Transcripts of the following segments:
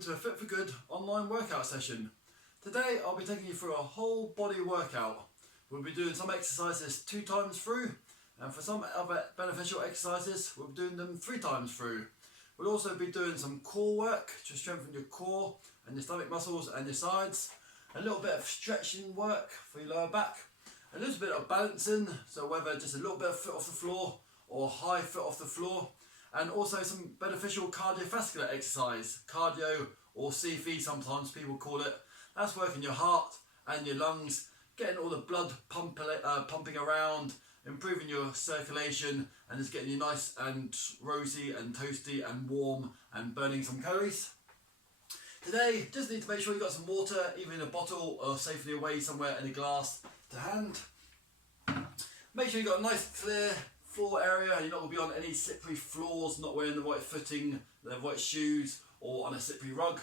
to a Fit For Good online workout session. Today I'll be taking you through a whole body workout. We'll be doing some exercises 2 times through, and for some other beneficial exercises we'll be doing them 3 times through. We'll also be doing some core work to strengthen your core and your stomach muscles and your sides, a little bit of stretching work for your lower back, a little bit of balancing, so whether just a little bit of foot off the floor or high foot off the floor, and also some beneficial cardiovascular exercise, cardio or CV sometimes people call it. That's working your heart and your lungs, getting all the blood pumping around, improving your circulation, and just getting you nice and rosy and toasty and warm and burning some calories. Today, just need to make sure you've got some water, either in a bottle or safely away somewhere in a glass to hand. Make sure you've got a nice clear floor area, you're not going to be on any slippery floors, not wearing the right footing, the right shoes, or on a slippery rug.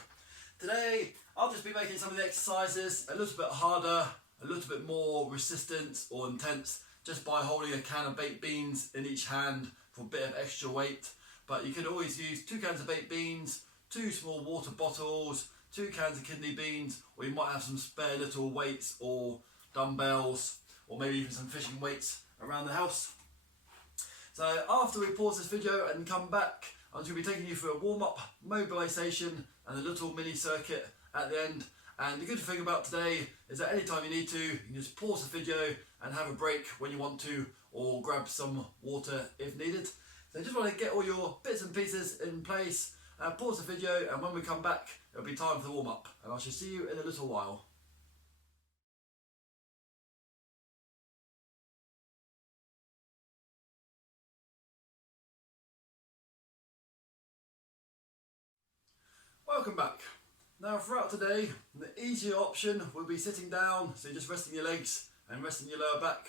Today, I'll just be making some of the exercises a little bit harder, a little bit more resistant or intense, just by holding a can of baked beans in each hand for a bit of extra weight. But you can always use 2 cans of baked beans, 2 small water bottles, 2 cans of kidney beans, or you might have some spare little weights or dumbbells, or maybe even some fishing weights around the house. So after we pause this video and come back, I'm just going to be taking you through a warm-up, mobilisation and a little mini circuit at the end. And the good thing about today is that anytime you need to, you can just pause the video and have a break when you want to, or grab some water if needed. So just want to get all your bits and pieces in place, pause the video, and when we come back it'll be time for the warm-up, and I shall see you in a little while. Welcome back. Now throughout today, the easier option will be sitting down, so you're just resting your legs and resting your lower back.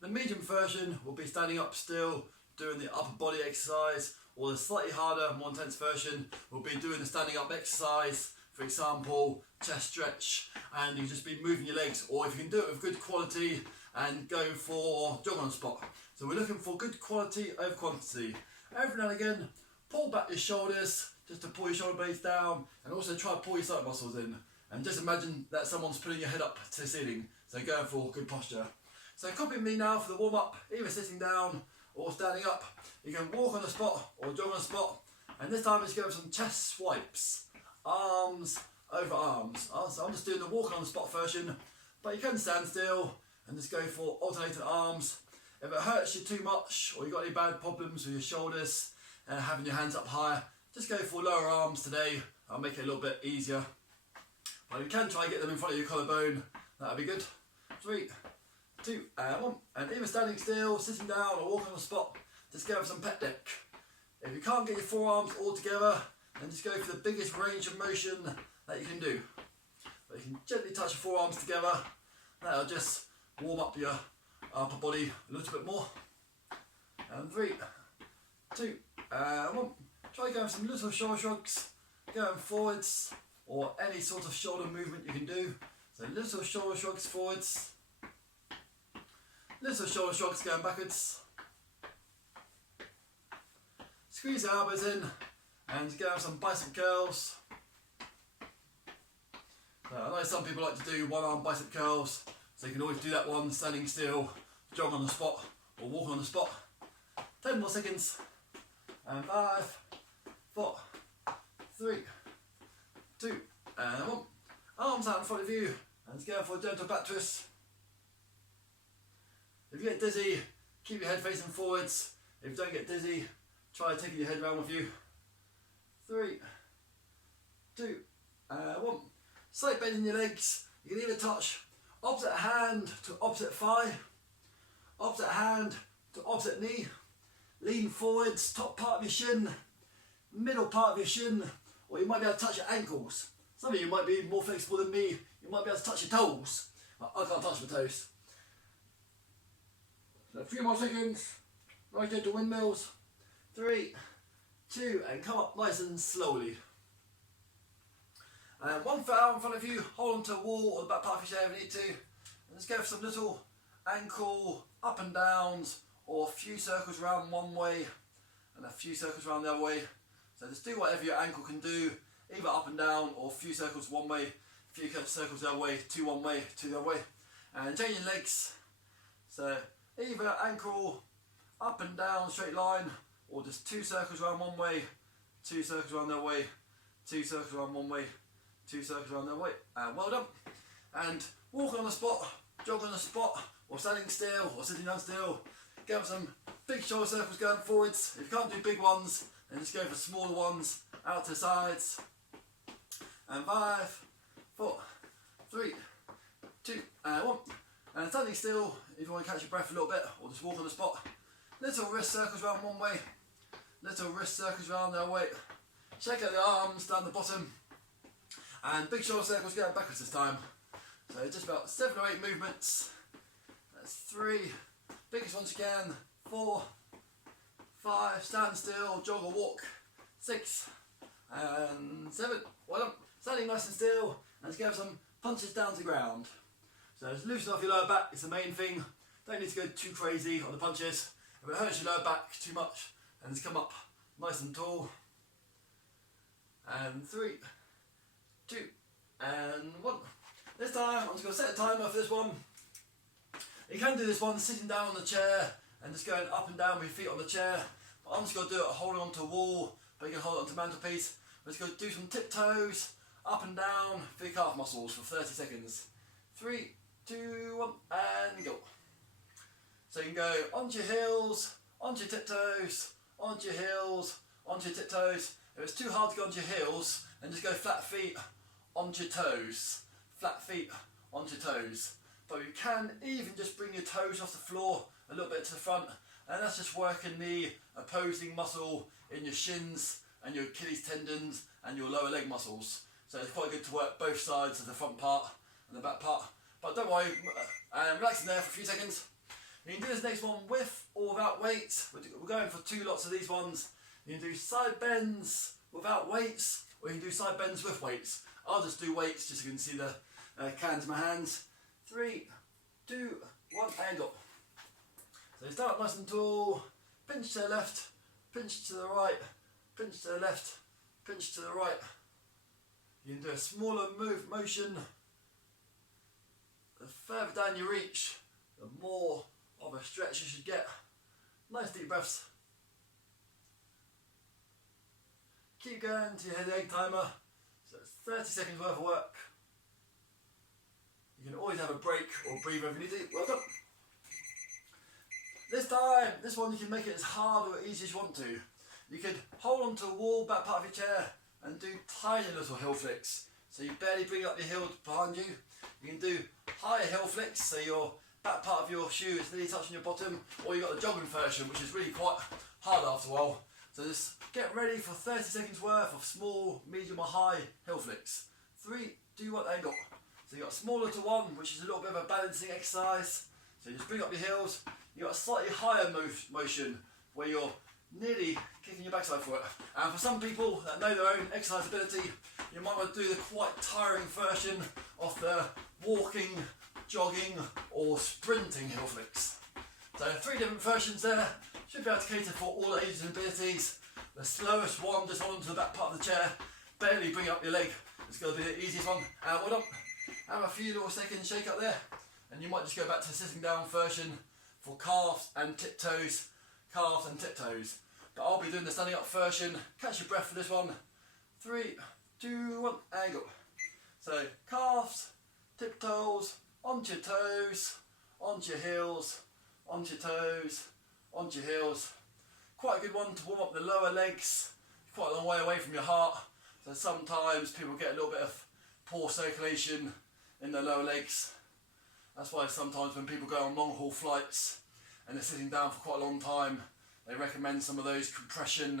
The medium version will be standing up still, doing the upper body exercise, or the slightly harder, more intense version will be doing the standing up exercise, for example, chest stretch, and you just be moving your legs, or if you can do it with good quality and go for jog on the spot. So we're looking for good quality over quantity. Every now and again, pull back your shoulders, just to pull your shoulder blades down, and also try to pull your stomach muscles in. And just imagine that someone's putting your head up to the ceiling, so go for good posture. So copy me now for the warm-up, either sitting down or standing up. You can walk on the spot or jog on the spot, and this time let's go with some chest swipes, arms over arms. So I'm just doing the walk on the spot version, but you can stand still and just go for alternating arms. If it hurts you too much, or you've got any bad problems with your shoulders and having your hands up higher, just go for lower arms today. I'll make it a little bit easier. But you can try and get them in front of your collarbone, that'll be good. 3, 2, and 1. And either standing still, sitting down, or walking on the spot, just go with some pec deck. If you can't get your forearms all together, then just go for the biggest range of motion that you can do. But you can gently touch your forearms together, that'll just warm up your upper body a little bit more. And 3, 2, and 1. Try going some little shoulder shrugs, going forwards, or any sort of shoulder movement you can do. So little shoulder shrugs forwards, little shoulder shrugs going backwards. Squeeze the elbows in and go with some bicep curls. So I know some people like to do one arm bicep curls, so you can always do that one standing still, jog on the spot, or walk on the spot. 10 more seconds. And 5, 4, 3, 2, and 1. Arms out in front of you, and just go for a gentle back twist. If you get dizzy, keep your head facing forwards. If you don't get dizzy, try taking your head around with you. 3, 2, and 1. Slight bend in your legs. You can either touch opposite hand to opposite thigh, opposite hand to opposite knee. Lean forwards, top part of your shin, middle part of your shin, or you might be able to touch your ankles. Some of you might be more flexible than me, you might be able to touch your toes. I can't touch my toes. So a few more seconds, right into windmills. 3, 2, and come up nice and slowly. And 1 foot out in front of you, hold onto a wall or the back part of your chair if you need to. And just go for some little ankle up and downs, or a few circles around one way and a few circles around the other way. So just do whatever your ankle can do. either up and down or a few circles one way, a few circles the other way, two one way, two the other way. And changing legs, so either ankle up and down straight line, or just 2 circles around one way, 2 circles around the other way, 2 circles around one way, 2 circles around the other way, and well done. And walk on the spot, jog on the spot, or standing still, or sitting down still. Get some big shoulder circles going forwards. If you can't do big ones, then just go for smaller ones, out to the sides. And 5, 4, 3, 2, and 1. And standing still, if you want to catch your breath a little bit, or just walk on the spot. Little wrist circles around one way, little wrist circles around the other way. Shake out the arms down the bottom, and big shoulder circles going backwards this time. So just about 7 or 8 movements. That's 3, biggest ones you can. 4, 5, stand still, jog or walk. 6, and 7. Well done. Standing nice and still, and let's give some punches down to the ground. So just loosen off your lower back, it's the main thing. Don't need to go too crazy on the punches. If it hurts your lower back too much, and just come up nice and tall. And 3, 2, and 1. This time, I'm just going to set a timer for this one. You can do this one sitting down on the chair, and just going up and down with your feet on the chair. But I'm just going to do it holding onto a wall, but you can hold it onto the mantelpiece. We're just going to do some tiptoes, up and down, for your calf muscles for 30 seconds. 3, 2, 1, and go. So you can go onto your heels, onto your tiptoes, onto your heels, onto your tiptoes. If it's too hard to go onto your heels, then just go flat feet onto your toes. Flat feet onto your toes. But you can even just bring your toes off the floor a little bit to the front, and that's just working the opposing muscle in your shins and your Achilles tendons and your lower leg muscles. So it's quite good to work both sides of the front part and the back part. But don't worry, relax in there for a few seconds. You can do this next one with or without weights. We're going for 2 lots of these ones. You can do side bends without weights, or you can do side bends with weights. I'll just do weights just so you can see the cans in my hands. 3, 2, 1, and go. So you start nice and tall, pinch to the left, pinch to the right, pinch to the left, pinch to the right. You can do a smaller motion. The further down you reach, the more of a stretch you should get. Nice deep breaths. Keep going to your headache timer. So it's 30 seconds worth of work. You can always have a break or breathe if you need to. Well done. This one you can make it as hard or easy as you want to. You could hold onto a wall, back part of your chair, and do tiny little heel flicks. So you barely bring up your heel behind you. You can do higher heel flicks, so your back part of your shoe is nearly touching your bottom, or you've got the jogging version, which is really quite hard after a while. So just get ready for 30 seconds worth of small, medium or high heel flicks. 3, 2, 1, and go. So you've got a small little one, which is a little bit of a balancing exercise. So you just bring up your heels. You've got a slightly higher motion, where you're nearly kicking your backside for it. And for some people that know their own exercise ability, you might want to do the quite tiring version of the walking, jogging or sprinting heel flicks. So 3 different versions there. Should be able to cater for all ages and abilities. The slowest one, just hold onto the back part of the chair, barely bring up your leg. It's going to be the easiest one. And well done. Have a few little seconds shake up there, and you might just go back to the sitting down version for calves and tiptoes. Calves and tiptoes. But I'll be doing the standing up version. Catch your breath for this one. 3, 2, 1, and go. So calves, tiptoes, onto your toes, onto your heels, onto your toes, onto your heels. Quite a good one to warm up the lower legs. Quite a long way away from your heart. So sometimes people get a little bit of poor circulation in their lower legs. That's why sometimes when people go on long haul flights and they're sitting down for quite a long time, they recommend some of those compression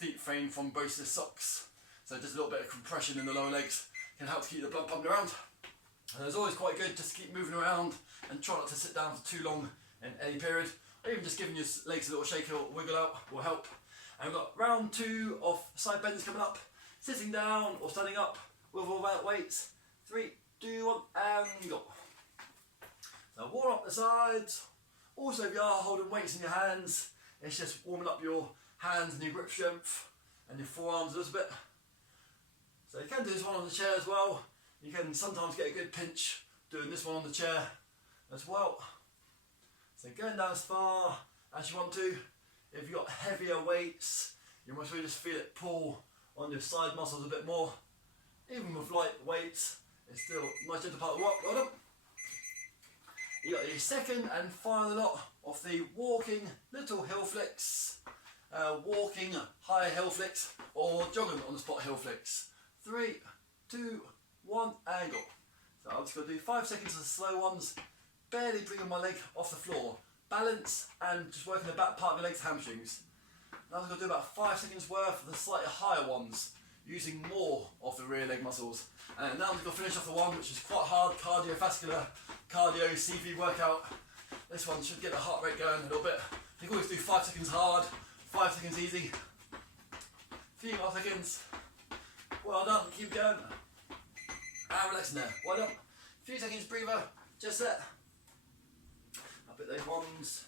deep frame thrombosis socks. So just a little bit of compression in the lower legs can help to keep the blood pumping around. And it's always quite good just to keep moving around and try not to sit down for too long in any period. Or even just giving your legs a little shake or wiggle out will help. And we've got round 2 of side bends coming up. Sitting down or standing up with or without weights. 3, 2, 1, and go. So warm up the sides. Also, if you are holding weights in your hands, it's just warming up your hands and your grip strength and your forearms a little bit. So you can do this one on the chair as well. You can sometimes get a good pinch doing this one on the chair as well. So going down as far as you want to. If you've got heavier weights, you must really just feel it pull on your side muscles a bit more. Even with light weights, it's still a nice gentle part of the work. Well done. You got your second and final lot of the walking little hill flicks, walking high hill flicks, or jogging on the spot hill flicks. 3, 2, 1, angle. So I'm just going to do 5 seconds of the slow ones, barely bringing my leg off the floor. Balance and just working the back part of your legs, hamstrings. Now I'm going to do about 5 seconds worth of the slightly higher ones, using more of the rear leg muscles. And now I'm going to finish off the one which is quite hard, cardiovascular, cardio CV workout. This one should get the heart rate going a little bit. You can always do 5 seconds hard, 5 seconds easy. Few more seconds. Well done, keep going. And relaxing there, well done. Few seconds breather, just there. I'll put those ones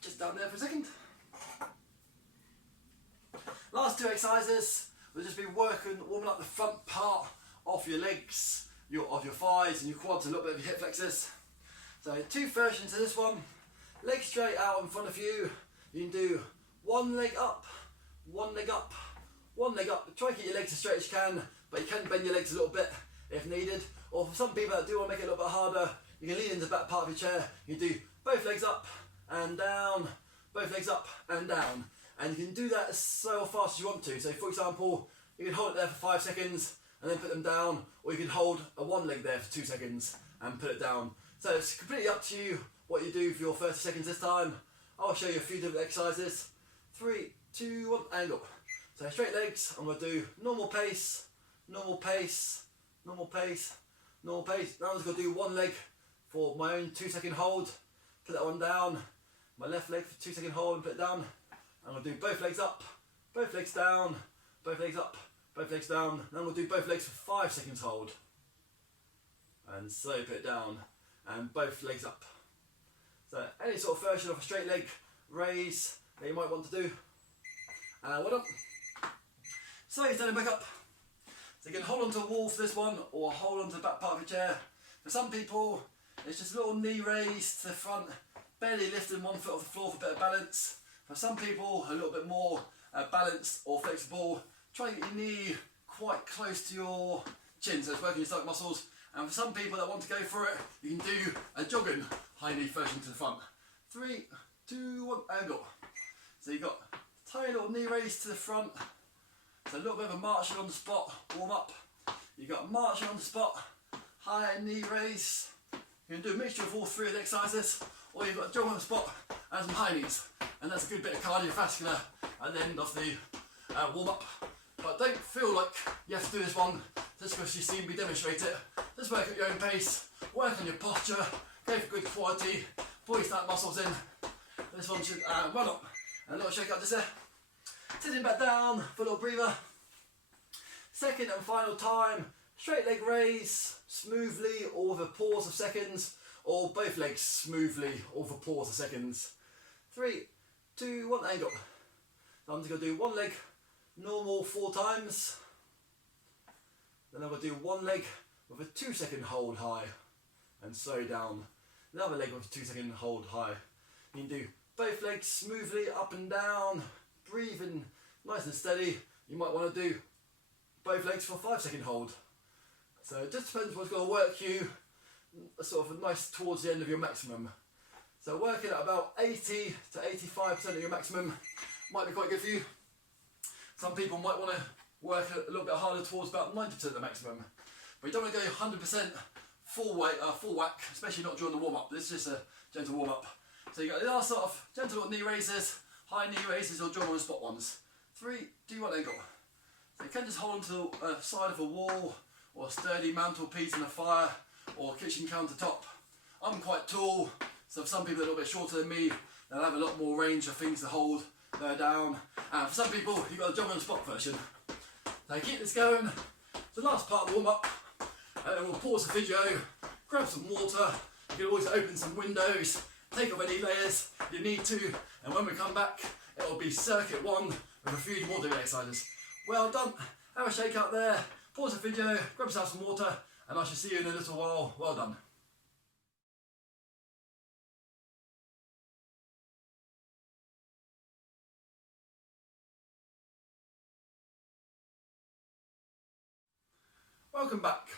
just down there for a second. Last 2 exercises, we'll just be warming up the front part of your legs, of your thighs and your quads, a little bit of your hip flexors. So 2 versions of this one. Leg straight out in front of you. You can do 1 leg up, 1 leg up, 1 leg up. Try and keep your legs as straight as you can, but you can bend your legs a little bit if needed. Or for some people that do want to make it a little bit harder, you can lean into the back part of your chair. You can do both legs up and down, both legs up and down. And you can do that as slow or fast as you want to. So for example, you can hold it there for 5 seconds and then put them down, or you can hold a 1 leg there for 2 seconds and put it down. So it's completely up to you what you do for your 30 seconds this time. I'll show you a few different exercises. 3, 2, 1, angle. So straight legs, I'm going to do normal pace, normal pace, normal pace, normal pace. Now I'm just going to do 1 leg for my own 2 second hold. Put that one down. My left leg for 2 second hold and put it down. I'm going to do both legs up, both legs down, both legs up, both legs down. Then I'm going to do both legs for 5 seconds hold. And slowly put it down. And both legs up. So any sort of version of a straight leg raise that you might want to do. And well done. Slowly standing back up. So you can hold onto a wall for this one, or hold onto the back part of your chair. For some people, it's just a little knee raise to the front, barely lifting 1 foot off the floor for a bit of balance. For some people, a little bit more balanced or flexible. Try and get your knee quite close to your chin, so it's working your stomach muscles. And for some people that want to go for it, you can do a jogging high knee version to the front. 3, 2, 1, angle. So you've got a tiny little knee raise to the front. So a little bit of a marching on the spot, warm up. You've got marching on the spot, high knee raise. You can do a mixture of all 3 of the exercises, or you've got a jog on the spot and some high knees. And that's a good bit of cardiovascular at the end of the warm up. But don't feel like you have to do this one just because you see me demonstrate it. Just work at your own pace, work on your posture, go for good quality, pull your stomach muscles in. This one should run up and a little shake up just there. Sitting back down for a little breather. Second and final time, straight leg raise, smoothly or with a pause of seconds, or both legs smoothly or with a pause of seconds. 3, 2, 1, angle. So I'm just going to do 1 leg normal 4 times. Then I'm going to do 1 leg with a 2 second hold high and slow down. Another leg with a 2 second hold high. You can do both legs smoothly up and down, breathing nice and steady. You might want to do both legs for a 5 second hold. So it just depends what's going to work you sort of nice towards the end of your maximum. So working at about 80 to 85% of your maximum might be quite good for you. Some people might want to work a little bit harder towards about 90% of the maximum. But you don't want to go 100% full whack, especially not during the warm-up. This is just a gentle warm-up. So you got the last sort of gentle little knee raises, high knee raises or jog on the spot ones. 3, 2, 1, angle. So you can just hold onto a side of a wall or a sturdy mantelpiece in a fire or kitchen countertop. I'm quite tall, so for some people a little bit shorter than me, they'll have a lot more range of things to hold down. And for some people, you've got a jog on the spot version. So keep this going. The last part of the warm up, and then we'll pause the video, grab some water. You can always open some windows, take off any layers you need to, and when we come back, it will be circuit 1 with a few more doing exercises. Well done. Have a shake out there. pause the video, grab yourself some water, and I shall see you in a little while. Well done. Welcome back.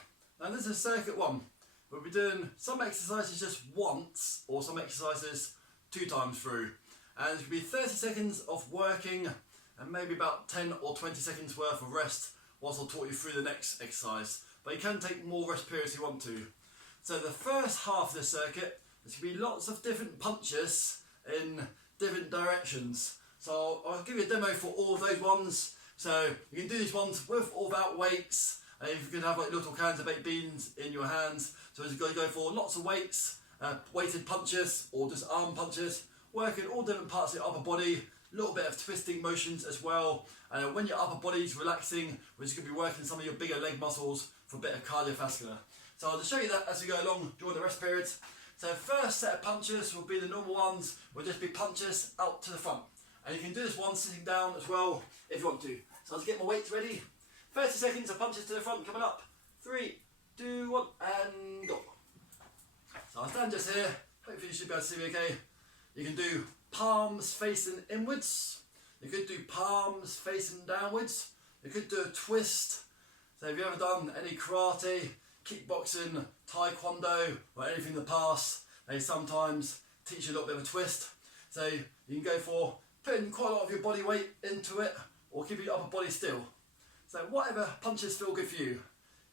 Now this is circuit 1. We'll be doing some exercises just once or some exercises 2 times through. And it will be 30 seconds of working and maybe about 10 or 20 seconds worth of rest whilst I'll talk you through the next exercise. But you can take more rest periods if you want to. So the first half of the circuit, there's going to be lots of different punches in different directions. So I'll give you a demo for all of those ones. So you can do these ones with or without weights. And if you can have like little cans of baked beans in your hands. So you've got to go for lots of weights, weighted punches or just arm punches, working all different parts of your upper body, a little bit of twisting motions as well. And when your upper body is relaxing, we're just going to be working some of your bigger leg muscles for a bit of cardiovascular. So I'll just show you that as we go along during the rest periods. So first set of punches will be the normal ones, will just be punches out to the front. And you can do this one sitting down as well if you want to. So I'll just get my weights ready. 30 seconds of punches to the front coming up. 3, 2, 1 and go. So I'll stand just here. Hopefully you should be able to see me okay. You can do palms facing inwards. You could do palms facing downwards. You could do a twist. So if you've ever done any karate, kickboxing, taekwondo or anything in the past, they sometimes teach you a little bit of a twist. So you can go for putting quite a lot of your body weight into it or keeping your upper body still. So whatever punches feel good for you.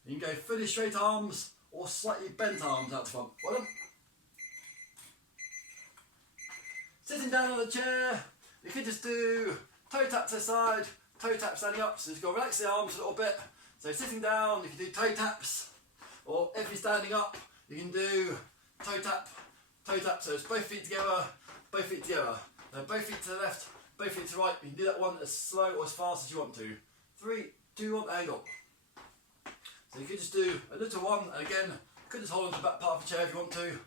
You can go fully straight arms or slightly bent arms out the front. Well done. Sitting down on the chair, you could just do toe tap to the side, toe tap standing up. So you've got to relax the arms a little bit. So sitting down, you can do toe taps. Or if you're standing up, you can do toe tap, toe tap. So it's both feet together, both feet together. So both feet to the left, both feet to the right. You can do that one as slow or as fast as you want to. 3, 2, 1, and go. So you could just do a little one, and again, you could just hold on to the back part of the chair if you want to.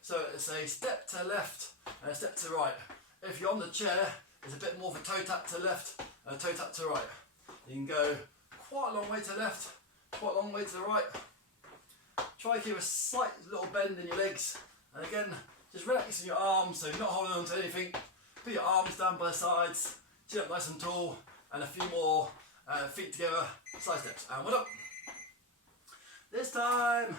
So it's a step to the left and a step to the right. If you're on the chair, it's a bit more of a toe tap to the left and a toe tap to the right. You can go quite a long way to the left, quite a long way to the right. Try to keep a slight little bend in your legs, and again, just relaxing your arms so you're not holding on to anything. Put your arms down by the sides, chin up nice and tall, and a few more feet together, side steps, and well done. This time,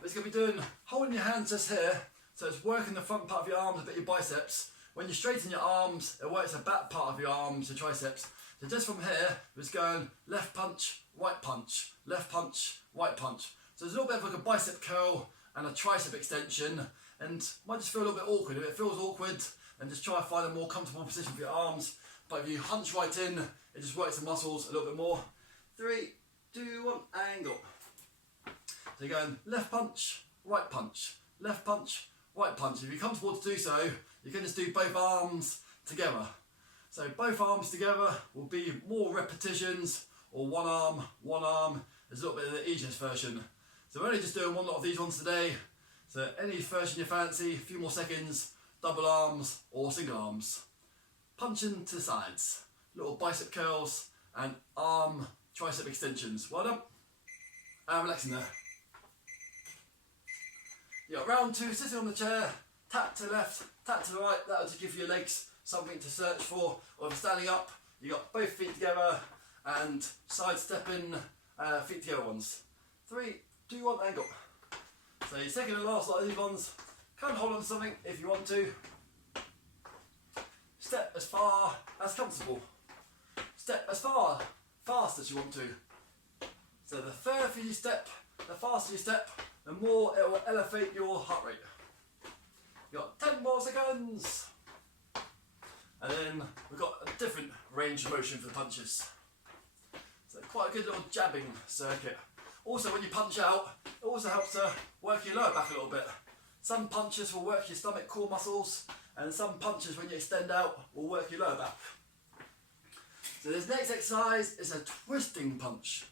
we're going to be doing, holding your hands just here, so it's working the front part of your arms, a bit your biceps. When you straighten your arms, it works the back part of your arms, your triceps. So just from here, we're just going left punch, right punch, left punch, right punch. So there's a little bit of like a bicep curl and a tricep extension, and might just feel a little bit awkward. If it feels awkward, then just try to find a more comfortable position for your arms. But if you hunch right in, it just works the muscles a little bit more. 3, 2, 1, and go. So you're going left punch, right punch, left punch, right punch. If you're comfortable to do so, you can just do both arms together. So both arms together will be more repetitions, or one arm is a little bit of the easiest version. So we're only just doing one lot of these ones today. So any version you fancy, a few more seconds, double arms or single arms. Punching to the sides, little bicep curls and arm tricep extensions. Well done. And relaxing there. You got round 2, sitting on the chair, tap to the left, tap to the right. That'll just give your legs something to search for. Or if you're standing up, you got both feet together and side stepping feet together ones. 3, 2, 1, and go. So your second and last lot of these ones, can hold on to something if you want to. Step as far as comfortable. Step as fast as you want to. So the further you step, the faster you step, the more it will elevate your heart rate. You've got 10 more seconds. And then we've got a different range of motion for the punches. So quite a good little jabbing circuit. Also when you punch out, it also helps to work your lower back a little bit. Some punches will work your stomach core muscles, and some punches when you extend out will work your lower back. So this next exercise is a twisting punch.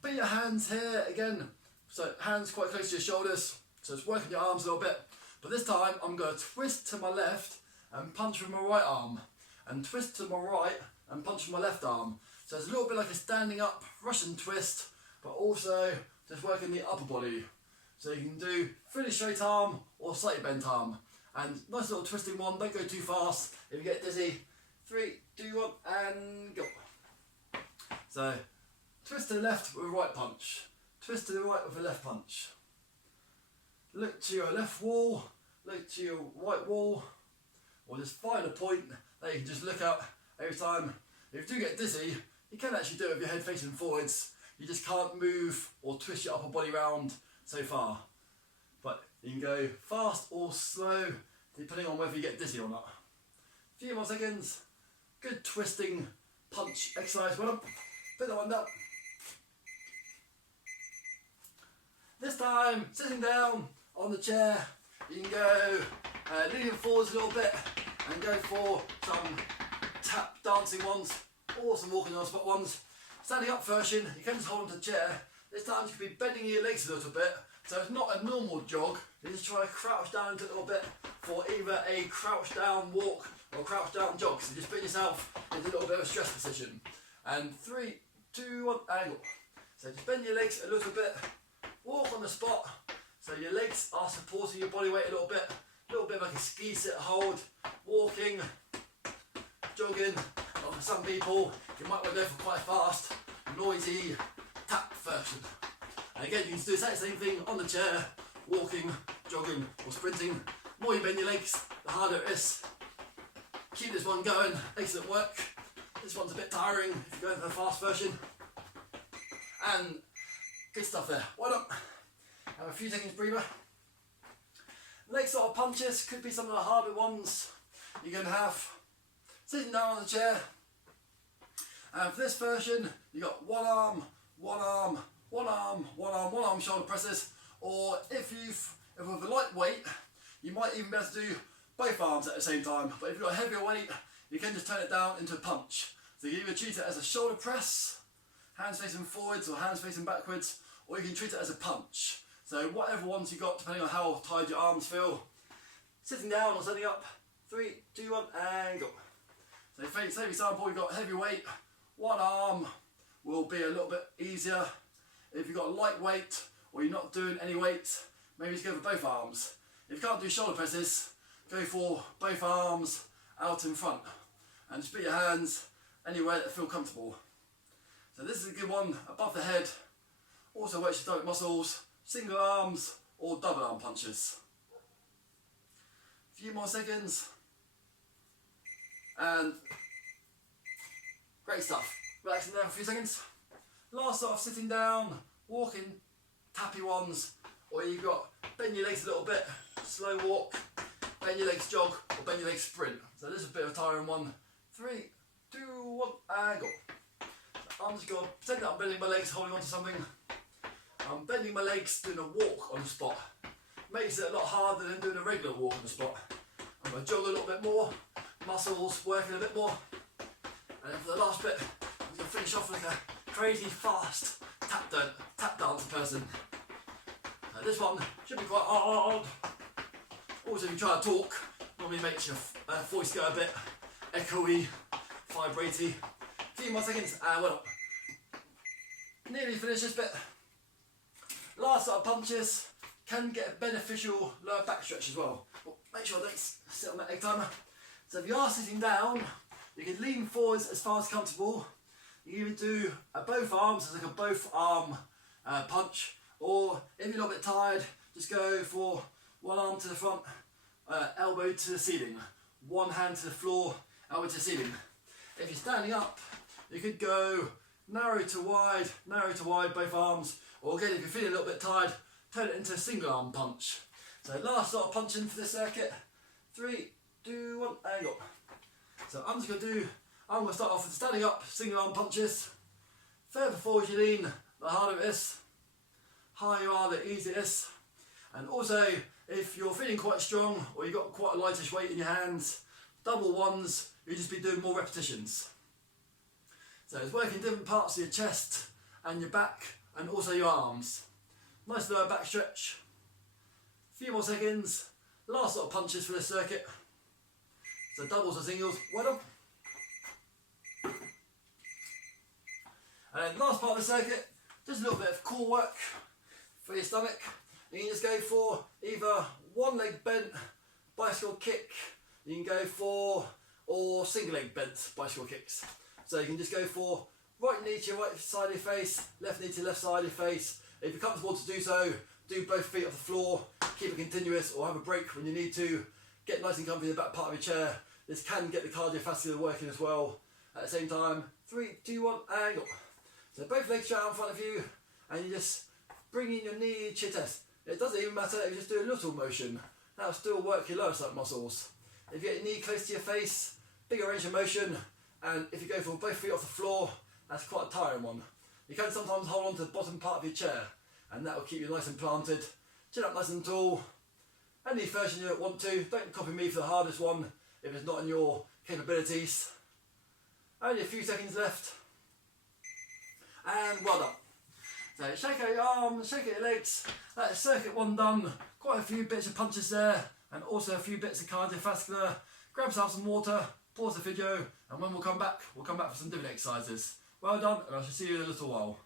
Put your hands here again, so hands quite close to your shoulders, so it's working your arms a little bit. But this time I'm going to twist to my left and punch with my right arm, and twist to my right and punch with my left arm. So it's a little bit like a standing up Russian twist, but also just working the upper body. So you can do fully straight arm or slightly bent arm. And nice little twisting one, don't go too fast. If you get dizzy, 3, 2, 1 and go. So twist to the left with a right punch. Twist to the right with a left punch. Look to your left wall, look to your right wall, or just find a point that you can just look at every time. If you do get dizzy, you can actually do it with your head facing forwards. You just can't move or twist your upper body round so far. But you can go fast or slow, depending on whether you get dizzy or not. A few more seconds. Good twisting punch exercise. Well done. Put that one down. This time, sitting down on the chair, you can go leaning forwards a little bit and go for some tap dancing ones or some walking on the spot ones. Standing up version, you can just hold onto the chair. This time you can be bending your legs a little bit, so it's not a normal jog. You just try to crouch down into it a little bit for either a crouch down walk or crouch down jog. So just put yourself into a little bit of a stress position. And 3, 2, 1, angle. So just bend your legs a little bit, walk on the spot, so your legs are supporting your body weight a little bit like a ski sit hold, walking, jogging. Or for some people, you might want to go for quite fast, noisy tap version. And again, you can do the exact same thing on the chair, walking, jogging or sprinting. The more you bend your legs, the harder it is. Keep this one going, excellent work. This one's a bit tiring if you're going for the fast version. And good stuff there. Well done. Have a few seconds breather. Next sort of punches could be some of the harder ones you can have. Sitting down on the chair. And for this version, you got one arm, one arm, one arm, one arm, one arm shoulder presses. Or if with a light weight, you might even be able to do both arms at the same time. But if you've got a heavier weight, you can just turn it down into a punch. So you can either treat it as a shoulder press, hands facing forwards or hands facing backwards, or you can treat it as a punch. So whatever ones you got, depending on how tired your arms feel. Sitting down or standing up, 3, 2, 1, and go. So say for example, you've got heavy weight, one arm will be a little bit easier. If you've got light weight or you're not doing any weight, maybe just go for both arms. If you can't do shoulder presses, go for both arms out in front. And just put your hands anywhere that feel comfortable. So this is a good one above the head. Also works your stomach muscles, single arms or double arm punches. A few more seconds. And great stuff. Relaxing there for a few seconds. Last sort of sitting down, walking, tappy ones, or you've got bend your legs a little bit, slow walk, bend your legs jog, or bend your legs sprint. So this is a bit of a tiring one. 3, 2, 1, and go. So I'm just going to pretend that I'm bending my legs, holding on to something. I'm bending my legs, doing a walk on the spot. Makes it a lot harder than doing a regular walk on the spot. I'm going to jog a little bit more, muscles working a bit more. And then for the last bit, I'm going to finish off like a crazy fast tap dance person. This one should be quite hard. Also, if you try to talk, normally makes your voice go a bit echoey, vibraty. A few more seconds, and well, nearly finished this bit. Last sort of punches can get a beneficial lower back stretch as well. But make sure I don't sit on that egg timer. So if you are sitting down, you can lean forwards as far as comfortable. You can either do both arms as like a both arm punch, or if you're a little bit tired, just go for one arm to the front, elbow to the ceiling, one hand to the floor, elbow to the ceiling. If you're standing up, you could go narrow to wide, both arms, or again if you're feeling a little bit tired, turn it into a single arm punch. So last sort of punching for this circuit, 3, 2, 1, and go. So I'm going to start off with standing up, single arm punches. Further forward you lean, the harder it is. Higher you are, the easier it is. And also, if you're feeling quite strong or you've got quite a lightish weight in your hands, double ones, you'll just be doing more repetitions. So it's working different parts of your chest and your back and also your arms. Nice lower back stretch. A few more seconds. Last sort of punches for this circuit. So doubles or singles, well done. And then last part of the circuit, just a little bit of core work for your stomach. You can just go for either one leg bent bicycle kick, you can go for, or single leg bent bicycle kicks. So you can just go for right knee to your right side of your face, left knee to your left side of your face. If you're comfortable to do so, do both feet off the floor, keep it continuous, or have a break when you need to. Get nice and comfy in the back part of your chair. This can get the cardiovascular working as well. At the same time, 3, 2, 1, angle. So both legs straight out in front of you, and you just bring in your knee to your chest. It doesn't even matter if you just do a little motion. That'll still work your lower stomach muscles. If you get your knee close to your face, bigger range of motion, and if you go for both feet off the floor, that's quite a tiring one. You can sometimes hold on to the bottom part of your chair, and that will keep you nice and planted. Chin up nice and tall. Any version you want to. Don't copy me for the hardest one if it's not in your capabilities. Only a few seconds left. And well done. So shake out your arms, shake out your legs. That's circuit one done. Quite a few bits of punches there, and also a few bits of cardiovascular. Grab yourself some water, pause the video, and when we'll come back for some different exercises. Well done, and I shall see you in a little while.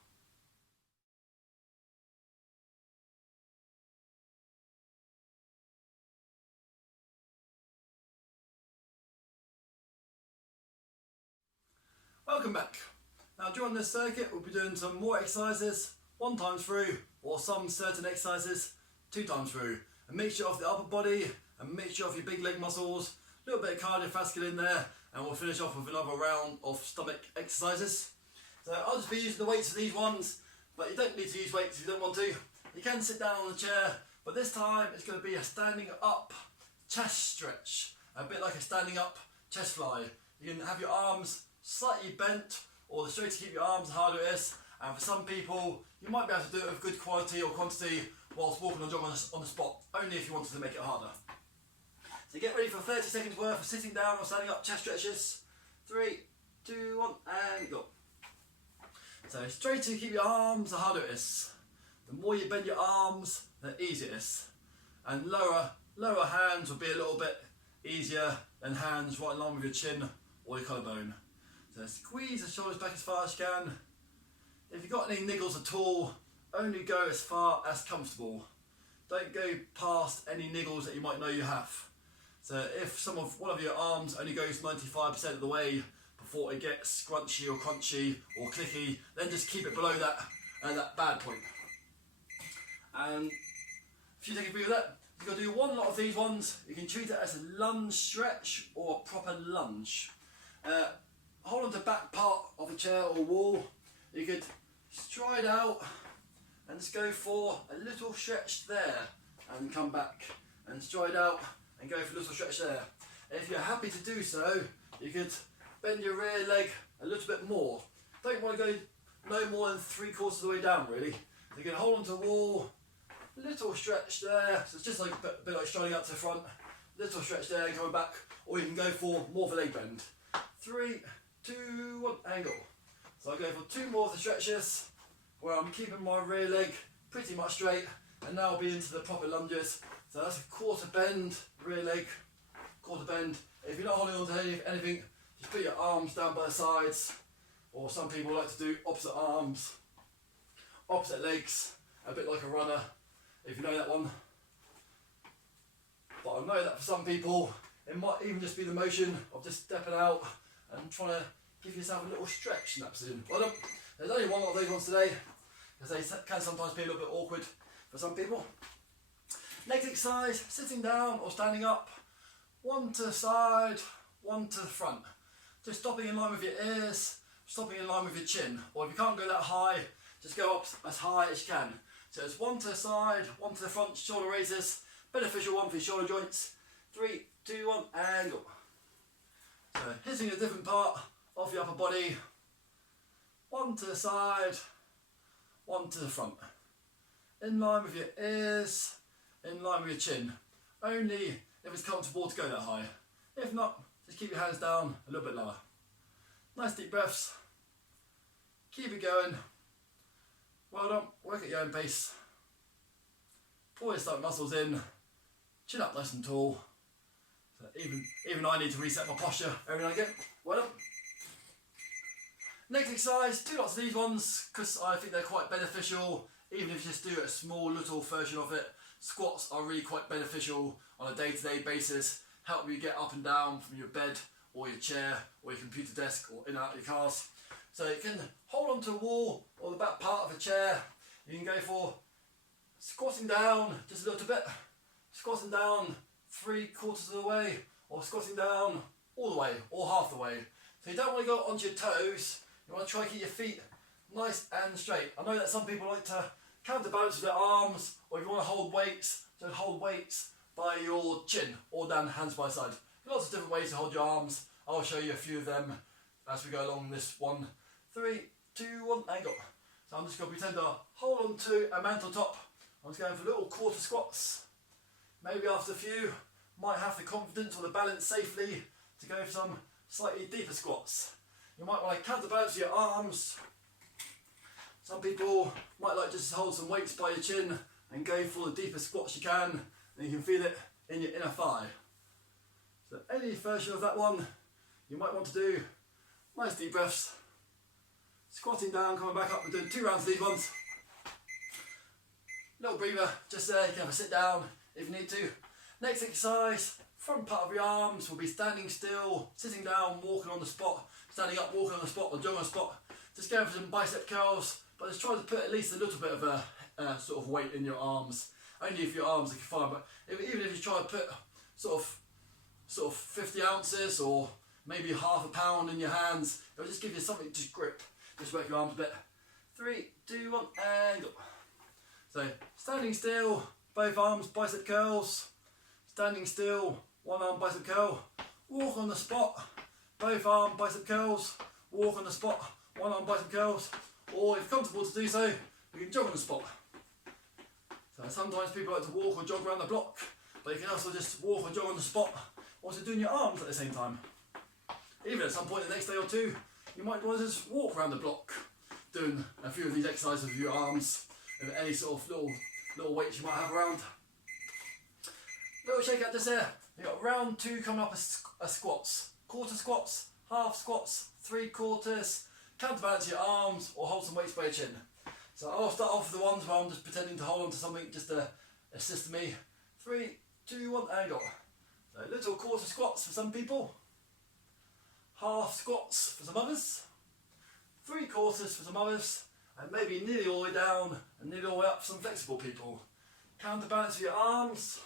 Welcome back. Now during this circuit we'll be doing some more exercises 1 time through, or some certain exercises 2 times through. A mixture of the upper body, a mixture of your big leg muscles, a little bit of cardiovascular in there, and we'll finish off with another round of stomach exercises. So I'll just be using the weights for these ones, but you don't need to use weights if you don't want to. You can sit down on the chair, but this time it's going to be a standing up chest stretch, a bit like a standing up chest fly. You can have your arms slightly bent, or the straighter keep your arms, the harder it is. And for some people, you might be able to do it with good quality or quantity whilst walking or jogging on the spot, only if you wanted to make it harder. So get ready for 30 seconds worth of sitting down or standing up chest stretches. 3, 2, 1, and go. So straighter you keep your arms, the harder it is. The more you bend your arms, the easier it is. And lower hands will be a little bit easier than hands right in line with your chin or your collarbone. So squeeze the shoulders back as far as you can. If you've got any niggles at all, only go as far as comfortable. Don't go past any niggles that you might know you have. So if one of your arms only goes 95% of the way before it gets scrunchy or crunchy or clicky, then just keep it below that bad point. And if you take a view of that, you've got to do one lot of these ones. You can treat it as a lunge stretch or a proper lunge. Hold on to the back part of a chair or wall. You could stride out and just go for a little stretch there and come back, and stride out and go for a little stretch there. If you're happy to do so, you could bend your rear leg a little bit more. Don't want to go no more than 3/4 of the way down really. You can hold on to the wall, little stretch there, so it's just like a bit like striding out to the front, little stretch there and coming back, or you can go for more of a leg bend. 3, 2, 1, angle. So I go for 2 more of the stretches where I'm keeping my rear leg pretty much straight, and now I'll be into the proper lunges. So that's a 1/4 bend, rear leg, 1/4 bend. If you're not holding on to anything, just put your arms down by the sides, or some people like to do opposite arms, opposite legs, a bit like a runner, if you know that one. But I know that for some people, it might even just be the motion of just stepping out and trying to give yourself a little stretch in that position. Well, there's only one of those ones today, because they can sometimes be a little bit awkward for some people. Next exercise, sitting down or standing up, 1 to the side, 1 to the front. Just stopping in line with your ears, stopping in line with your chin. Or if you can't go that high, just go up as high as you can. So it's 1 to the side, 1 to the front, shoulder raises, beneficial one for your shoulder joints. 3, 2, 1, and go. So hitting a different part of your upper body. 1 to the side, 1 to the front. In line with your ears, in line with your chin. Only if it's comfortable to go that high. If not, just keep your hands down a little bit lower. Nice deep breaths. Keep it going. Well done. Work at your own pace. Pull your stomach muscles in. Chin up nice and tall. So even I need to reset my posture every now and again. Well done. Next exercise, do lots of these ones because I think they're quite beneficial. Even if you just do a small little version of it, squats are really quite beneficial on a day-to-day basis. Help you get up and down from your bed or your chair or your computer desk or in and out of your cars. So you can hold onto a wall or the back part of a chair. You can go for squatting down just a little bit, squatting down 3/4 of the way, or squatting down all the way or half the way. So you don't want to go onto your toes. You want to try and keep your feet nice and straight. I know that some people like to counterbalance with their arms, or if you want to hold weights, so hold weights by your chin or down hands by side. There are lots of different ways to hold your arms. I'll show you a few of them as we go along this one. 3, 2, 1, and go. So I'm just going to pretend to hold on to a mantle top. I'm just going for little quarter squats. Maybe after a few, might have the confidence or the balance safely to go for some slightly deeper squats. You might want to counterbalance your arms. Some people might like just to hold some weights by your chin and go for the deepest squats you can, and you can feel it in your inner thigh. So any version of that one, you might want to do nice deep breaths. Squatting down, coming back up, we're doing 2 rounds of these ones. Little breather, just there, you can have a sit down if you need to. Next exercise, front part of your arms will be standing still, sitting down, walking on the spot, standing up, walking on the spot, or jogging on the spot. Just going for some bicep curls, but just try to put at least a little bit of a sort of weight in your arms. Only if your arms are fine, but even if you try to put sort of 50 ounces or maybe half a pound in your hands, it'll just give you something to grip. Just work your arms a bit. 3, 2, 1, and go. So standing still, both arms, bicep curls. Standing still, one arm bicep curl. Walk on the spot, both arm bicep curls. Walk on the spot, one arm bicep curls. Or if comfortable to do so, you can jog on the spot. So sometimes people like to walk or jog around the block, but you can also just walk or jog on the spot, also doing your arms at the same time. Even at some point the next day or two, you might want to just walk around the block, doing a few of these exercises with your arms, and any sort of little weights you might have around. Little shake out just there. You've got round 2 coming up as squats. Quarter squats, half squats, 3/4. Counterbalance your arms or hold some weights by your chin. So I'll start off with the ones where I'm just pretending to hold on to something just to assist me. 3, 2, 1, and go. So little quarter squats for some people. Half squats for some others. 3/4 for some others. And maybe nearly all the way down and nearly all the way up for some flexible people. Counterbalance with your arms.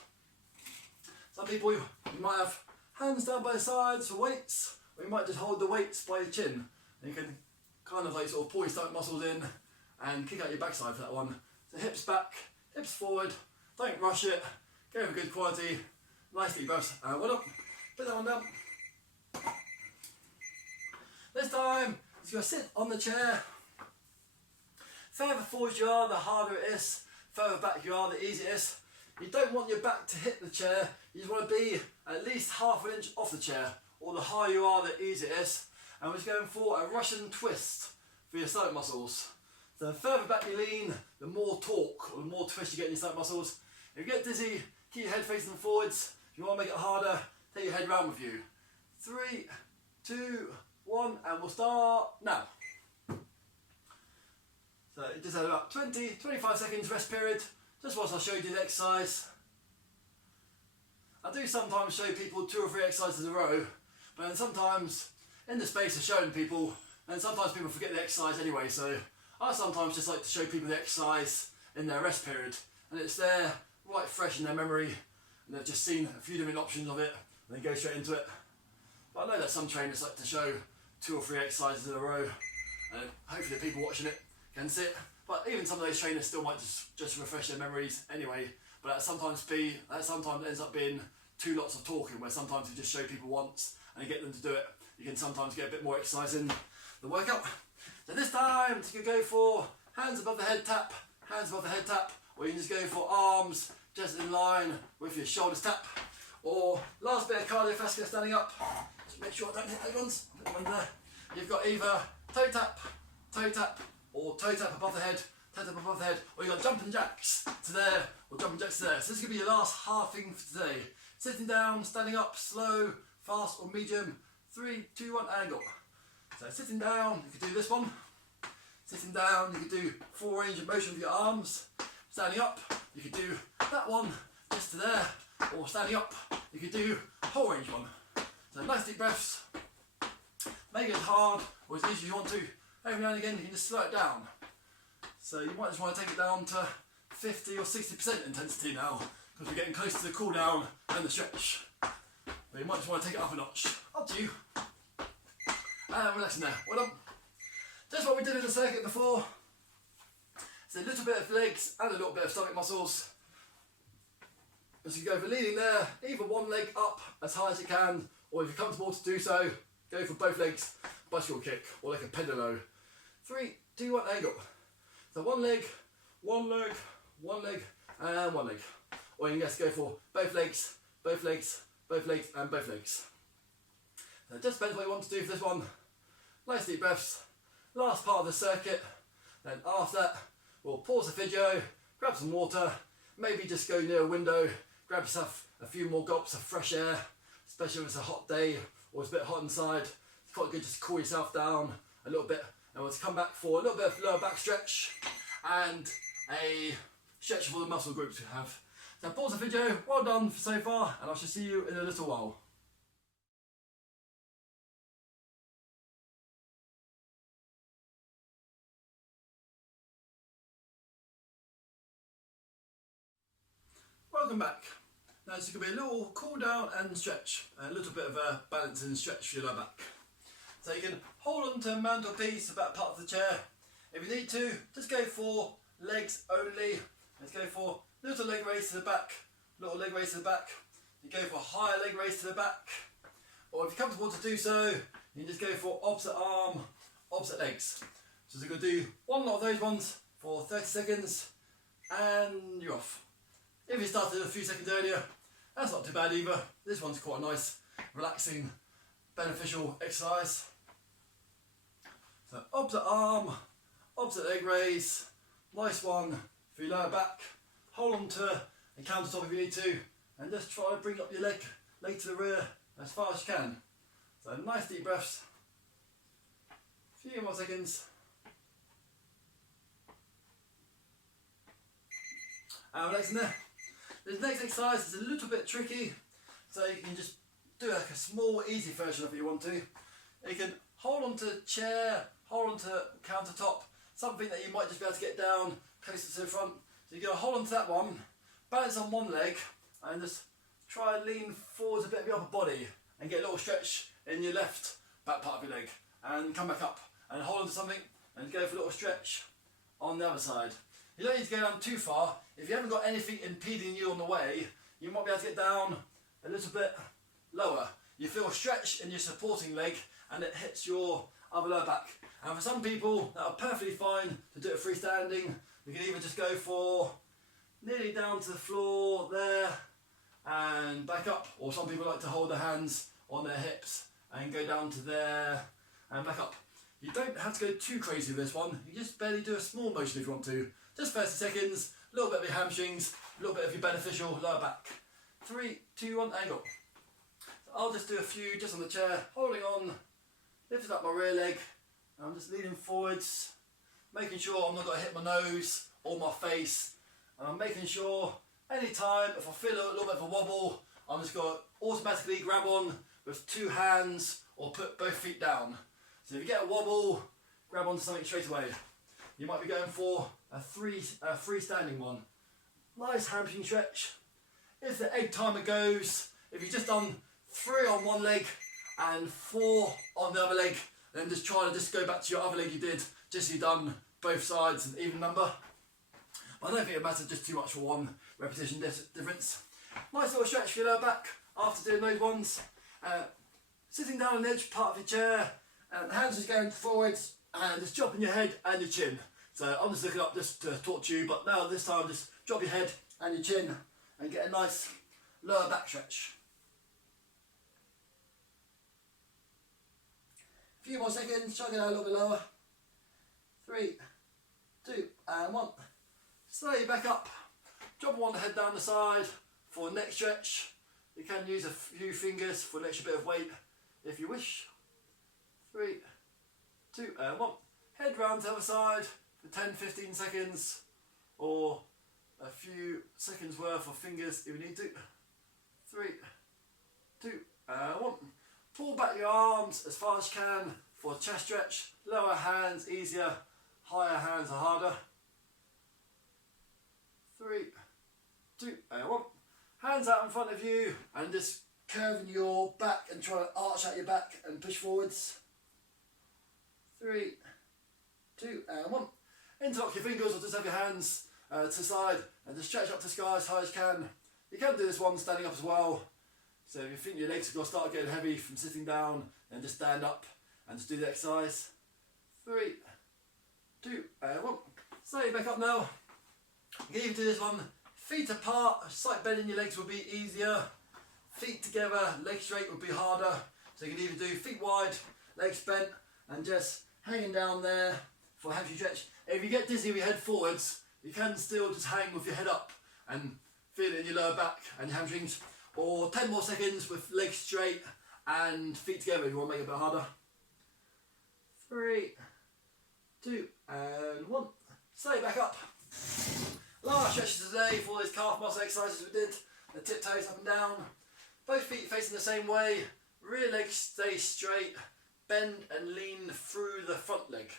Some people, you might have hands down by the sides for weights, or you might just hold the weights by your chin. And you can kind of like sort of pull your stomach muscles in and kick out your backside for that one. So hips back, hips forward, don't rush it, go for good quality, nice deep breaths, and well up, put that one down. This time, you're going to sit on the chair. Further forward you are, the harder it is. Further back you are, the easier it is. You don't want your back to hit the chair, you just want to be at least half an inch off the chair, or the higher you are, the easier it is. And we're just going for a Russian twist for your stomach muscles. So the further back you lean, the more torque or the more twist you get in your stomach muscles. If you get dizzy, keep your head facing forwards. If you want to make it harder, take your head round with you. 3, 2, 1, and we'll start now. So you just had about 20-25 seconds rest period, just whilst I showed you the exercise. I do sometimes show people 2 or 3 exercises in a row, but then sometimes in the space of showing people, and sometimes people forget the exercise anyway, so I sometimes just like to show people the exercise in their rest period, and it's there, right fresh in their memory, and they've just seen a few different options of it, and then go straight into it. But I know that some trainers like to show 2 or 3 exercises in a row, and hopefully the people watching it can see it. But even some of those trainers still might just refresh their memories anyway, but that sometimes ends up being 2 lots of talking, where sometimes you just show people once, and you get them to do it. You can sometimes get a bit more exercise in the workout. So this time, you can go for hands above the head tap, or you can just go for arms just in line with your shoulders tap. Or last bit of cardiovascular standing up. Just make sure I don't hit those ones. Put them under there. You've got either toe tap, or toe tap above the head, or you've got jumping jacks to there, or jumping jacks to there. So this could be your last half thing for today. Sitting down, standing up, slow, fast or medium. 3, 2, 1, and go. So sitting down, you could do this one. Sitting down, you could do full range of motion with your arms. Standing up, you could do that one just to there. Or standing up, you could do a whole range one. So nice deep breaths. Make it as hard or as easy as you want to. Every now and again, you can just slow it down. So you might just want to take it down to 50 or 60% intensity now, because we're getting close to the cool down and the stretch. But you might just want to take it up a notch. Up to you. And relaxing there. Well done. Just what we did in the circuit before. It's a little bit of legs and a little bit of stomach muscles. As you go for leaning there, either one leg up as high as you can, or if you're comfortable to do so, go for both legs, bicycle kick, or like a pedalo. 3, 2, 1, angle. So one leg, one leg, one leg, and one leg. Or you can just go for both legs, both legs, both legs, and both legs. So it just depends what you want to do for this one. Nice deep breaths. Last part of the circuit. Then after that, we'll pause the video, grab some water, maybe just go near a window, grab yourself a few more gulps of fresh air, especially if it's a hot day or it's a bit hot inside. It's quite good just to cool yourself down a little bit. And we'll come back for a little bit of lower back stretch and a stretch of all the muscle groups we have. So pause the video, well done so far, and I shall see you in a little while. Welcome back. Now this is going to be a little cool down and stretch, and a little bit of a balance and stretch for your lower back. So you can hold on to a mantelpiece, the back part of the chair. If you need to, just go for legs only. Let's go for little leg raise to the back, little leg raise to the back. You go for higher leg raise to the back. Or if you're comfortable to do so, you can just go for opposite arm, opposite legs. So you're going to do one lot of those ones for 30 seconds and you're off. If you started a few seconds earlier, that's not too bad either. This one's quite a nice, relaxing, beneficial exercise. So opposite arm, opposite leg raise, nice one for your lower back. Hold on to a countertop if you need to, and just try to bring up your leg to the rear as far as you can. So nice deep breaths. A few more seconds. And relaxing there. This next exercise is a little bit tricky, so you can just do like a small, easy version of it if you want to. You can hold onto a chair, hold onto a countertop, something that you might just be able to get down closer to the front. So you're going to hold onto that one, balance on one leg, and just try and lean forwards a bit of your upper body and get a little stretch in your left back part of your leg. And come back up and hold onto something and go for a little stretch on the other side. You don't need to go down too far. If you haven't got anything impeding you on the way, you might be able to get down a little bit lower. You feel a stretch in your supporting leg and it hits your other lower back. And for some people, that are perfectly fine to do it freestanding. You can even just go for nearly down to the floor there and back up. Or some people like to hold their hands on their hips and go down to there and back up. You don't have to go too crazy with this one. You just barely do a small motion if you want to. Just 30 seconds, a little bit of your hamstrings, a little bit of your beneficial lower back. 3, 2, 1, angle. So I'll just do a few just on the chair, holding on, lifting up my rear leg. I'm just leaning forwards, making sure I'm not going to hit my nose or my face. And I'm making sure anytime if I feel a little bit of a wobble, I'm just going to automatically grab on with 2 hands or put both feet down. So if you get a wobble, grab onto something straight away. You might be going for a freestanding one. Nice hamstring stretch. If the egg timer goes, if you've just done 3 on one leg and 4 on the other leg, then just try to just go back to your other leg you did, just so you've done both sides an even number. I don't think it matters just too much for one repetition difference. Nice little stretch for your lower back after doing those ones. Sitting down on the edge part of your chair, and the hands just going forwards and just dropping your head and your chin. So I'm just looking up just to talk to you, but now this time just drop your head and your chin and get a nice lower back stretch. A few more seconds, try to get out a little bit lower. 3, 2, and 1. Slowly back up. Drop one head down the side for a neck stretch. You can use a few fingers for an extra bit of weight if you wish. 3, 2 and 1. Head round to the other side for 10-15 seconds, or a few seconds worth of fingers if you need to. 3, 2 and 1. Pull back your arms as far as you can for a chest stretch. Lower hands easier, higher hands are harder. 3, 2 and 1. Hands out in front of you and just curving your back and try to arch out your back and push forwards. 3, 2 and 1. Interlock your fingers or just have your hands to the side and just stretch up to the sky as high as you can. You can do this one standing up as well. So if you think your legs are going to start getting heavy from sitting down, then just stand up and just do the exercise. 3, 2 and 1. Stay back up now. You can even do this one feet apart. Slight bend in your legs will be easier. Feet together, legs straight would be harder. So you can either do feet wide, legs bent, and just hanging down there for a hamstring stretch. If you get dizzy with your head forwards, you can still just hang with your head up and feel it in your lower back and your hamstrings. Or 10 more seconds with legs straight and feet together if you want to make it a bit harder. 3, 2 and 1. Stay back up. Last stretches today for these calf muscle exercises we did. The tiptoes up and down. Both feet facing the same way. Rear leg stay straight. Bend and lean through the front leg.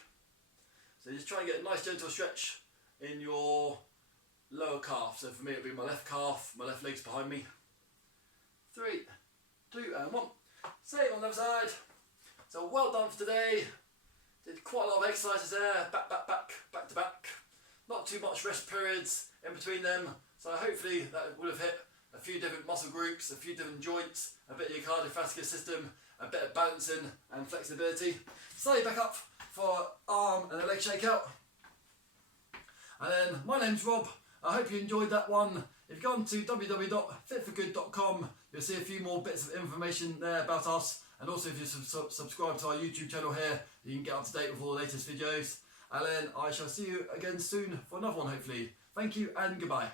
So just try and get a nice gentle stretch in your lower calf. So for me it'll be my left calf, my left leg's behind me. 3, 2 and 1. Same on the other side. So well done for today. Did quite a lot of exercises there. Back, back, back, back to back. Not too much rest periods in between them. So hopefully that would have hit a few different muscle groups, a few different joints, a bit of your cardiovascular system, a bit of balancing and flexibility. Stay back up for arm and a leg shakeout. And then my name's Rob. I hope you enjoyed that one. If you go on to www.fitforgood.com, you'll see a few more bits of information there about us. And also if you subscribe to our YouTube channel here, you can get up to date with all the latest videos. And then I shall see you again soon for another one hopefully. Thank you and goodbye.